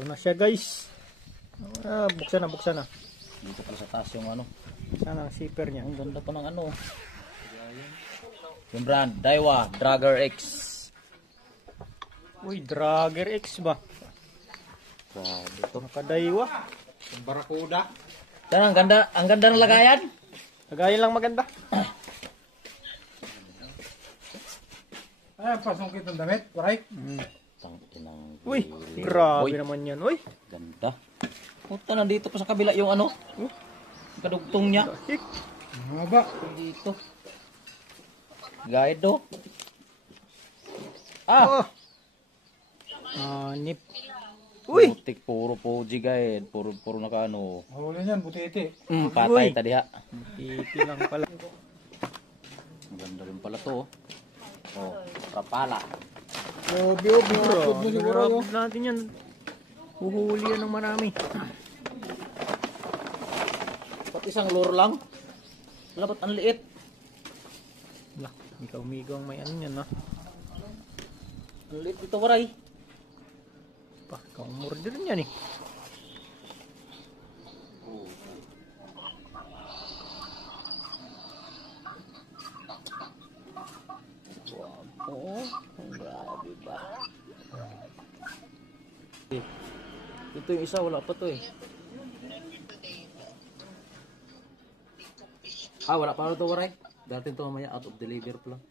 Ito na siya guys. Buksan na. Dito pala sa taas yung ano. Sana ang zipper niya. Ang ganda pa ng ano. Yung brand, Daiwa, Dragger X. Uy, Dragger X ba? Grabe ito. Nakadaiwa. Yung Barracuda. Yan, ang ganda ng lagayan. Lagayan lang maganda. Ay, pasungkit ng damit, right? Tangkinang. Uy, grabe Uy, naman yan. Uy, ganda. Puta, nandito pa sa kabila yung ano. Kadugtong niya. hik. Mahaba. Dito. Guide do. Ah! Nip. Uy! Putik, puro Poji guide. Puro nakaano. Huli niyan, butiti. Patay Uy. tadiha. Titi lang pala. Ang ganda rin pala to. Oh, kapala. Grabe, binarapod mo siguro. Binarapod natin yan. Huhuli yan ng marami. Pati isang lure lang. Wala, ba't ang liit? Lah, ikaw ang may ano yan ha. Ang liit dito, waray. Ikaw ang murder niyan eh. Oo, grabe ba? Ito yung isa, wala pa to eh. Wala pa to, waray. Dating to mamaya, out of deliver pa lang.